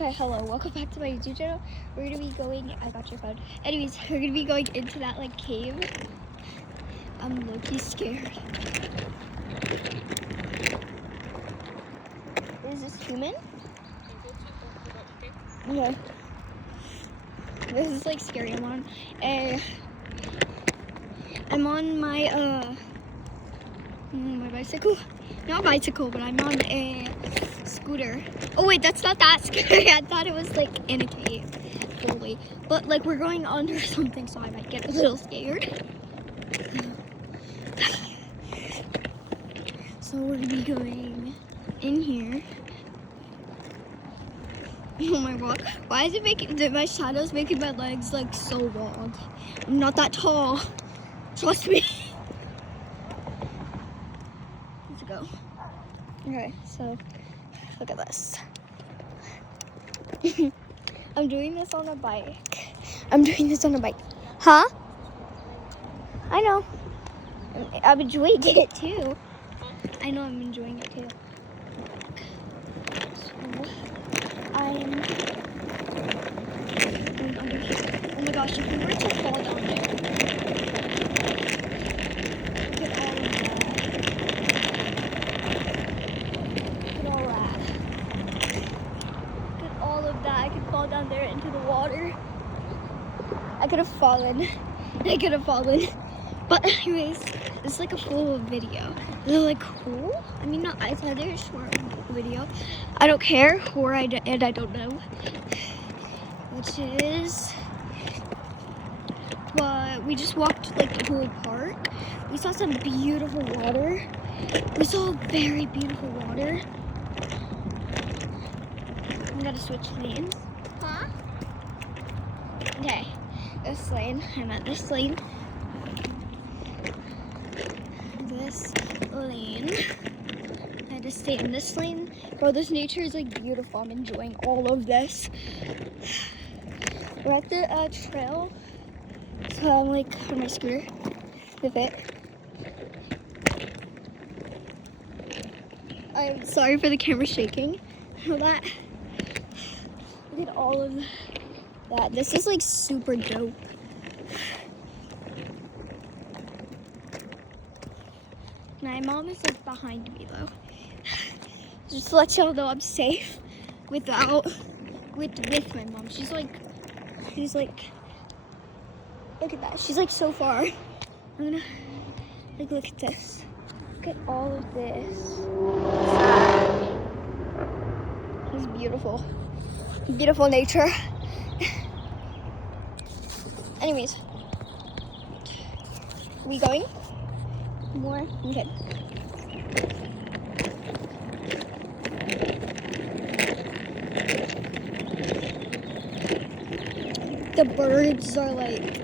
Okay, hello, welcome back to my YouTube channel. We're gonna be going, I got your phone. Anyways, we're gonna be going into that like cave. I'm low-key scared. Is this human? Okay. This is like scary. I'm on my my bicycle. Not bicycle, but I'm on a scooter. Oh wait, that's not that scary. I thought it was like in a cave fully. But like we're going under something, so I might get a little scared. So we're gonna be going in here. Oh my god. Why is it making my shadows making my legs like so long? I'm not that tall. Trust me. Let's go. Okay, so look at this. I'm doing this on a bike. Huh? I know. I'm enjoying it too. I know I'm enjoying it too. Oh my gosh, if we were to fall down there. Look at all of that. I could fall down there into the water. I could have fallen. But anyways, it's like a full video. Is it like cool? I mean, not, it's either a short video. I don't care, or I don't know. Which is, but we just walked like the whole park. We saw some beautiful water. We saw very beautiful water. We gotta switch lanes. Huh? Okay, this lane. I'm at this lane. This lane. I had to stay in this lane. Bro, this nature is like beautiful. I'm enjoying all of this. We're at the trail. So I'm like on my scooter with it. I'm sorry for the camera shaking. Look at that. Look at all of that. This is like super dope. My mom is like behind me though. Just to let y'all know I'm safe with my mom. She's like, look at that. She's like so far. I'm gonna like look at this. Look at all of this. It's beautiful. Beautiful nature. Anyways. Are we going? More? Okay. The birds are like,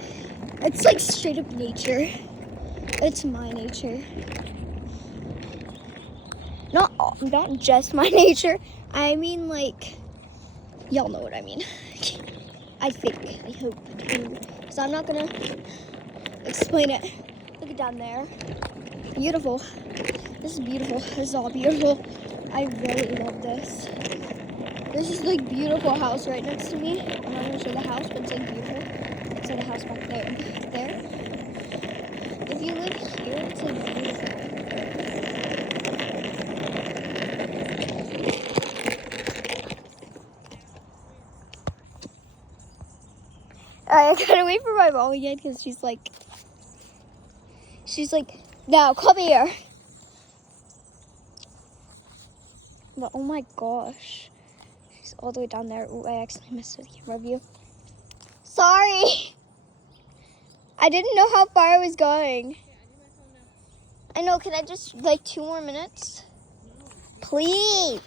it's like straight up nature. It's my nature. Not just my nature. I mean like, y'all know what I mean. I hope too. So I'm not gonna explain it. Look at down there. Beautiful. This is beautiful. This is all beautiful. I really love this. There's this like beautiful house right next to me. I'm not gonna show the house, but it's like beautiful. It's like a house back there. If you live here, it's like beautiful. I gotta wait for my mom again because she's like, now come here. But oh my gosh. She's all the way down there. Ooh, I accidentally missed the camera view. Sorry. I didn't know how far I was going. I know, can I just like 2 more minutes? Please.